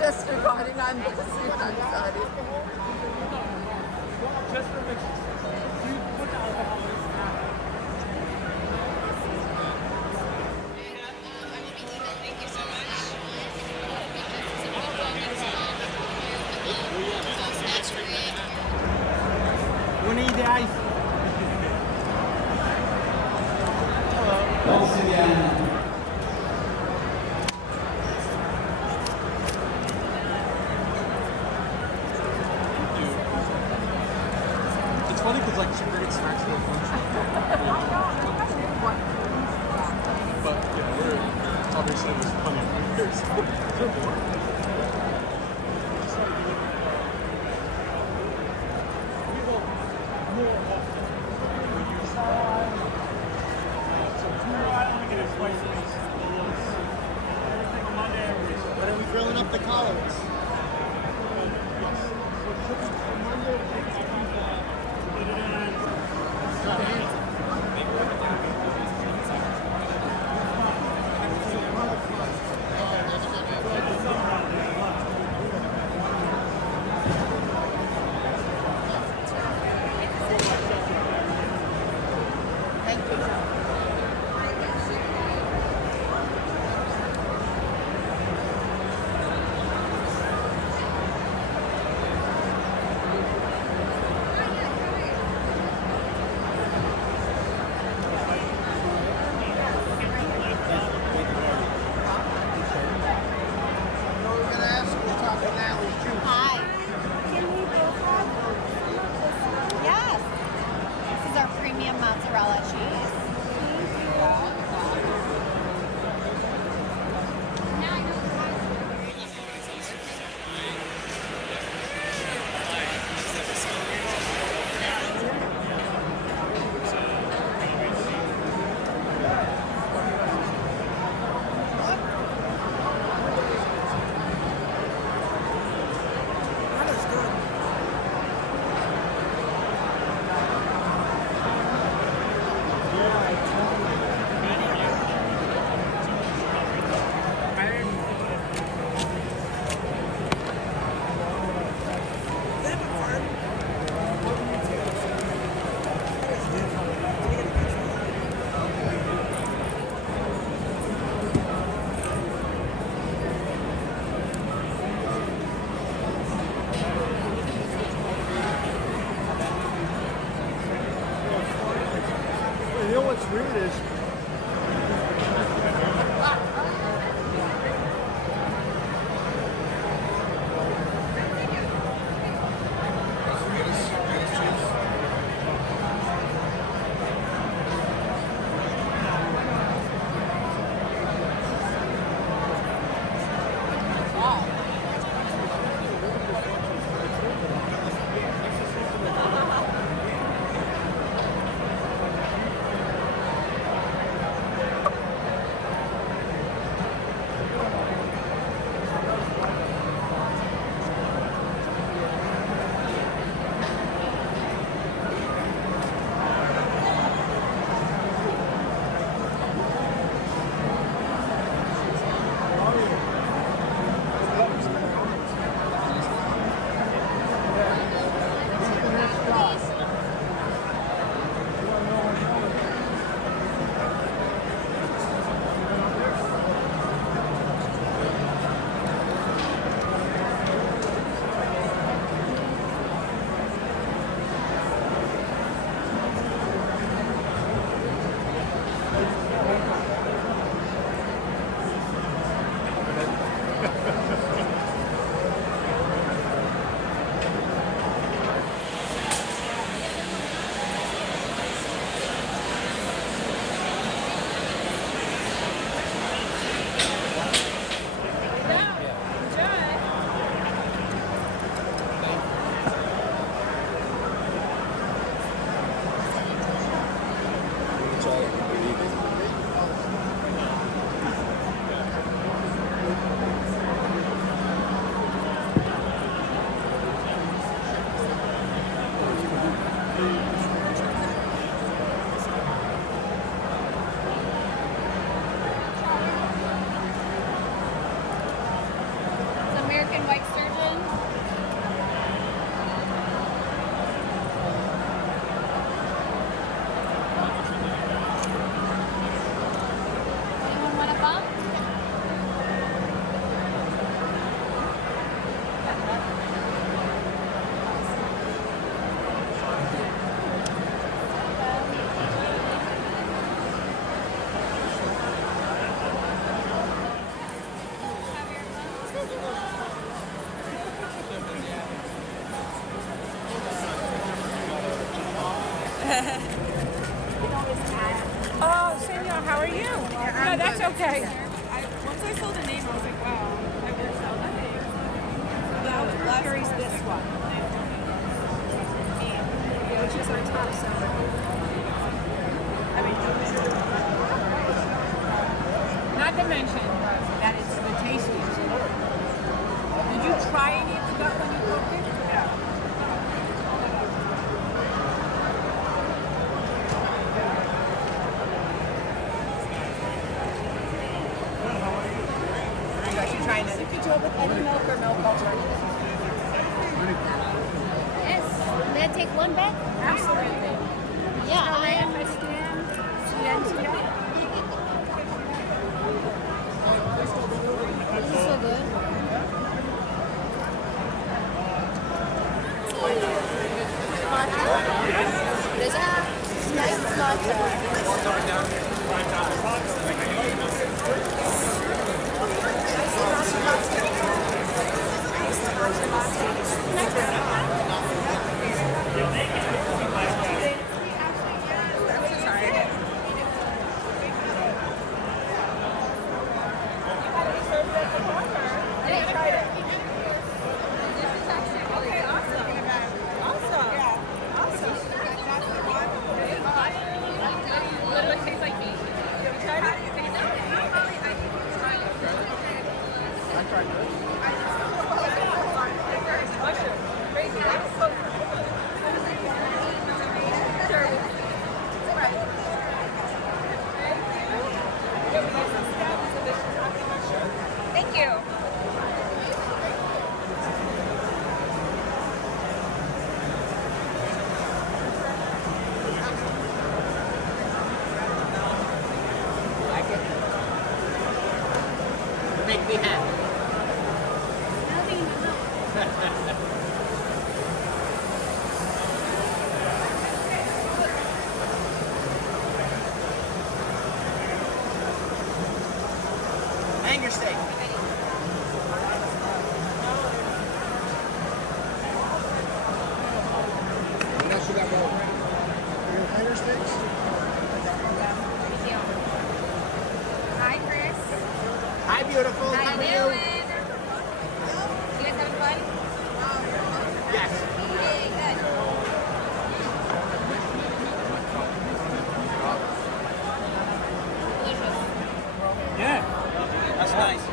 just recording. I'm busy. I'm sorry. Just for the you put the alcohol in the snack. Thank you so much. That's great. Wanna eat the ice? Once again, It's funny because like she brings snacks to the function. But yeah, we're obviously there's plenty of food here. When are we grilling up the collards? Thank you. What we're gonna ask you to talk to now is juice. Hi. Can we both have some of this? Yes. This is our premium mozzarella cheese. You know what's weird is Oh, senor, how are you? No, that's okay. Once I saw the name, I was like, wow, I worked out that name. The lottery's this one, which is our top seller. Not to mention that it's the tastiest. Did you try any of the gut when you cooked it? Yeah. You guys should try it. Could you with any milk or milk alternative? Yes. May I take one back? Absolutely. Yeah, I am. This is so good. There's a nice matcha. Literally tastes like meat. You tried it? I tried this. Mushroom. Crazy. That's so cool. Thank you. Make me happy. Hanger steak. What else you got going? Hanger steaks? Hi, Chris. Hi, beautiful. How are you? You guys having fun? Yes. Yay, good. Yeah, that's nice.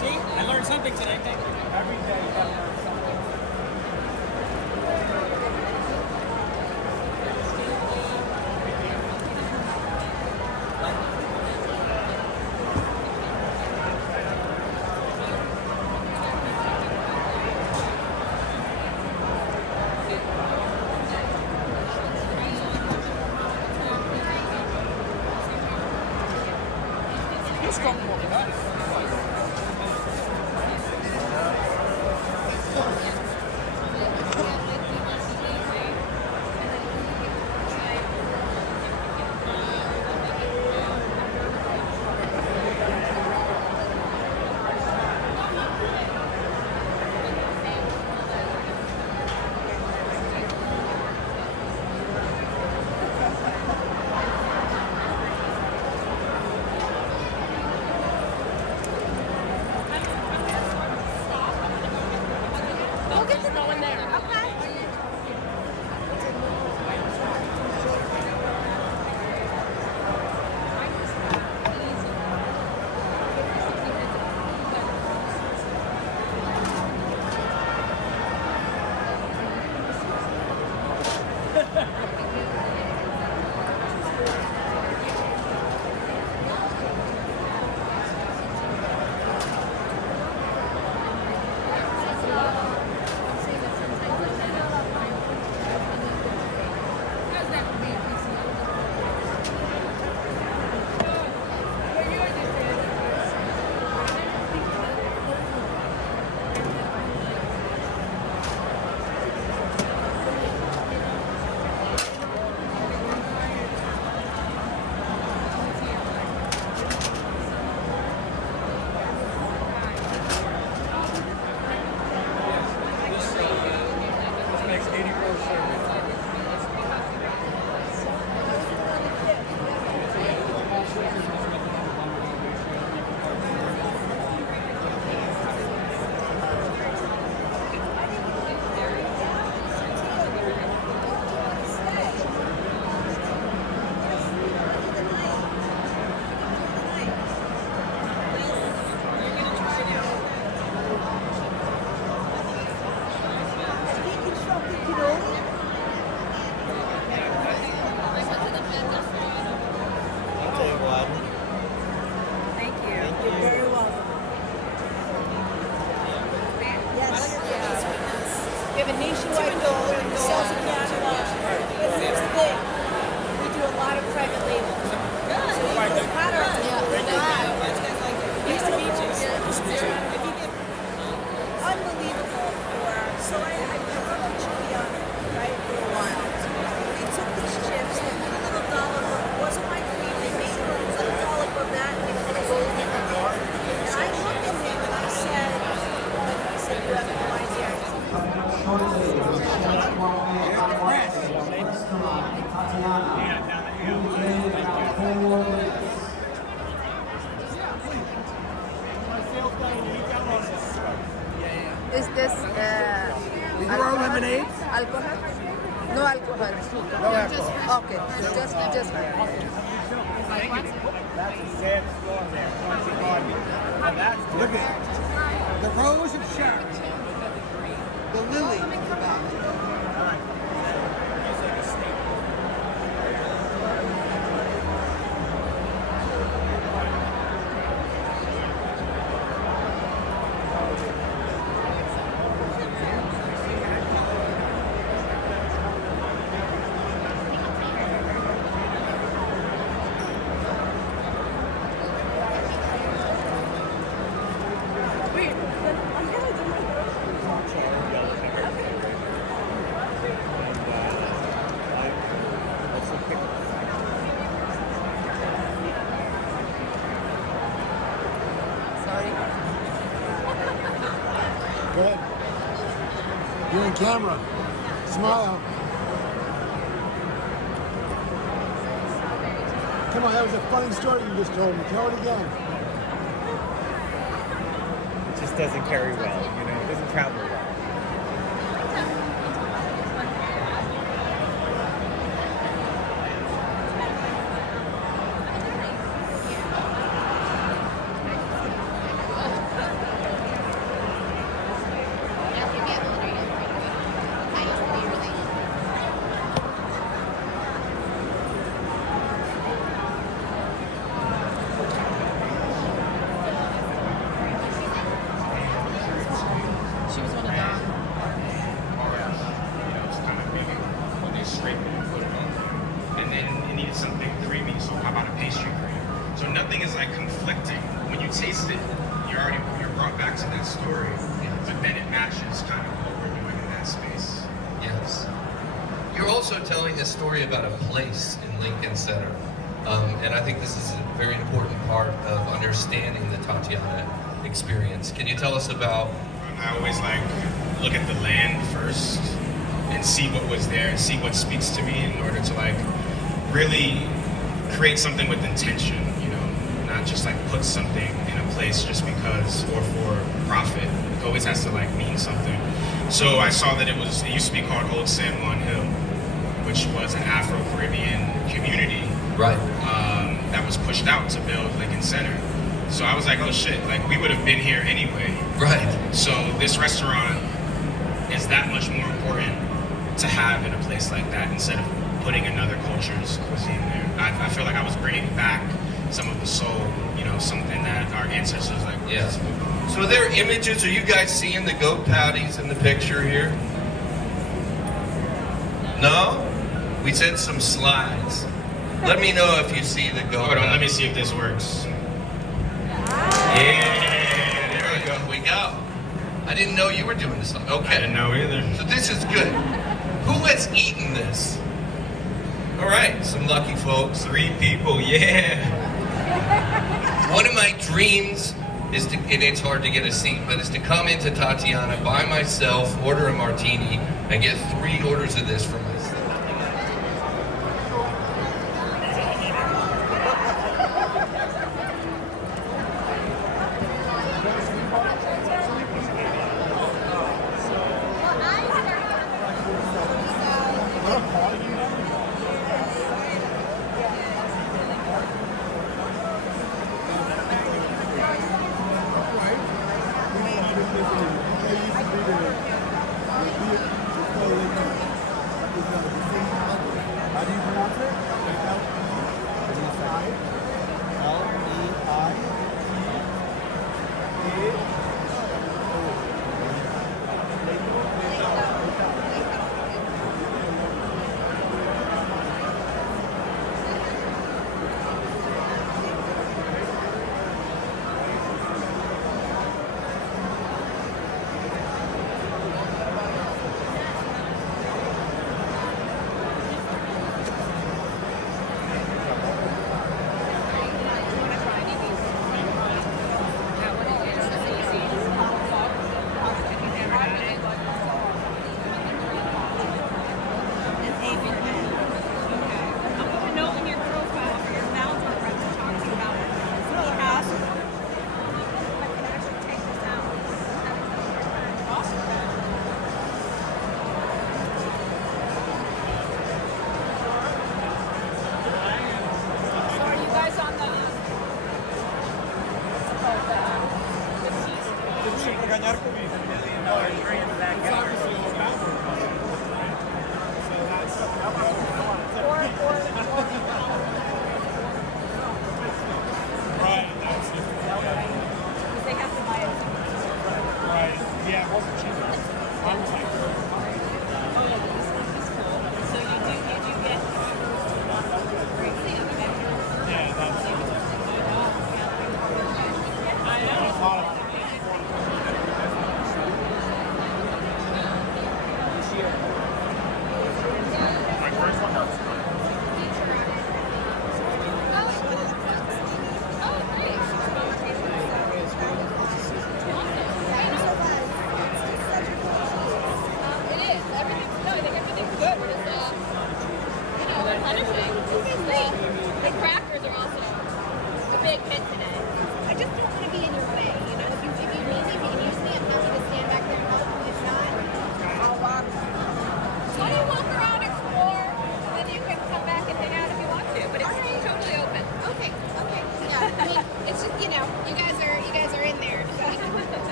See, I learned something today. Thank you. Every day you gotta learn something. You're strong for that. Alcohol? No alcohol. No alcohol. Okay, just fine. Like what? Look at the Rose of Sharon. The lily of the valley. Sorry. Go ahead. You're in camera. Smile. Come on, that was a funny story you just told me. Tell it again. It just doesn't carry well, you know, it doesn't travel well. She was one of them. It's kind of maybe when they scrape it and put it on. And then it needed something creamy, so how about a pastry cream? So nothing is like conflicting. When you taste it, you're brought back to that story, but then it matches kind of what we're doing in that space. Yes. You're also telling a story about a place in Lincoln Center. And I think this is a very important part of understanding the Tatiana experience. Can you tell us about... I always like look at the land first and see what was there and see what speaks to me in order to like really create something with intention, you know, not just like put something in a place just because or for profit. It always has to like mean something. So I saw that it used to be called Old San Juan Hill, which was an Afro-Caribbean community that was pushed out to build Lincoln Center. So I was like, oh shit, like we would have been here anyway. Right. So this restaurant is that much more important to have in a place like that instead of putting another culture's cuisine there. I feel like I was bringing back some of the soul, you know, something that our ancestors like. Yes. So are there images? Are you guys seeing the goat patties in the picture here? No? We sent some slides. Let me know if you see the goat. Hold on, let me see if this works. Yeah, there we go. I didn't know you were doing this. Okay. I didn't know either. So this is good. Who has eaten this? All right, some lucky folks. 3 people, yeah. One of my dreams is to, and it's hard to get a seat, but is to come into Tatiana by myself, order a martini, and get 3 orders of this for myself.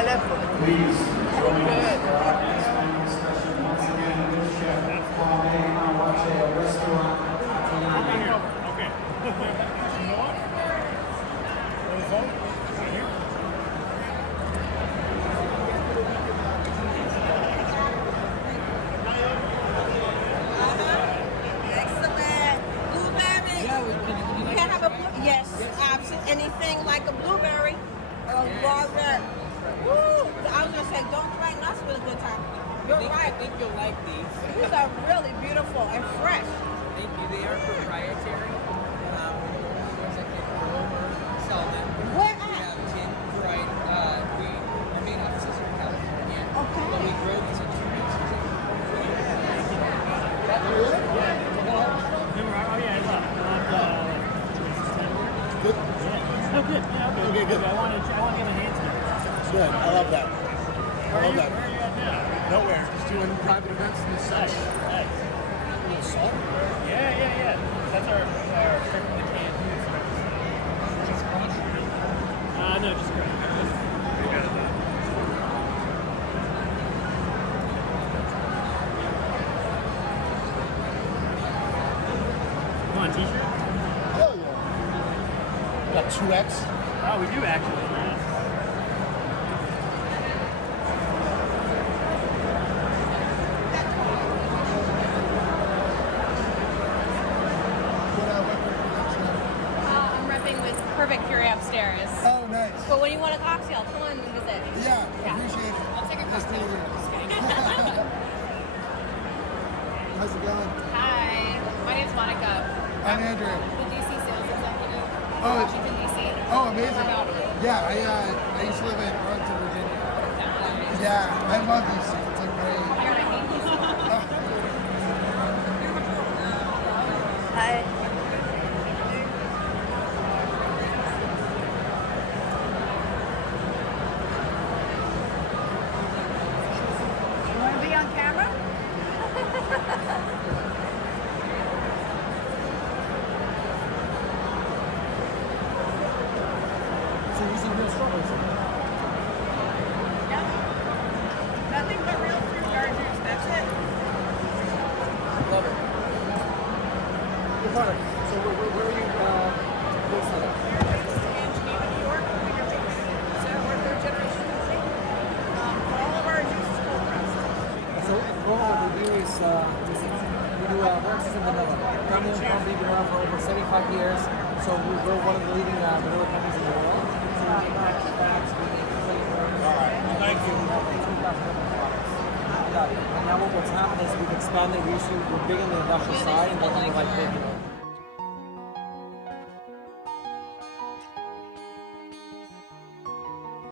teléfono. Please join us Good. for our next dining discussion. Once again, Chef Kwame Awache, a restaurant. Okay. You know what? Want to vote? Right here? Excellent. Blueberry. You can have a yes, absolutely. Anything like a blueberry or a strawberry. Woo! I was gonna say, don't threaten us with a good time. You're right. I think you'll like these. These are really beautiful and fresh. Thank you. They are proprietary. There's like a grower sell them. Where We at? have 10 variety. Our main offices are in California. Okay. But we grow these in 2 weeks. Okay, good. I want to give an answer. Good. I love that. Where are you at now? Nowhere. Just doing private events in the site. Salt? Yeah. That's our trick from the can. Just crush? No, just crush. Come on, t-shirt. Hell yeah. Got 2X. Oh, we do actually. Yeah. I'm repping with Perfect Fury upstairs. Oh, nice. But when you want a cocktail, come on and visit. Yeah, appreciate it. I'll take a Nice to cocktail. meet you. Just kidding. How's it going? Hi, my name's Monica. I'm Andrew. The DC sales executive. Oh, Washington, DC. Oh, amazing. Yeah, I used to live in Arlington, Virginia. Yeah, I love DC. It's like great. You're what I mean. Hi. You want to be on camera? So you're using real strawberries. Nothing but real fruit yard juice. That's it. Love it. Good product. So where are you based out of? In Geneva, New York. So we're third generation. All of our juice is cold pressed. So what we do is we do works in vanilla. Family owned company, been around for over 75 years. So we're one of the leading vanilla companies in the world. So we make bags, we make flavors. Thank you. We have 2,000 different products. And now what's happened is we've expanded. We're big in the industrial side, and then we're like big,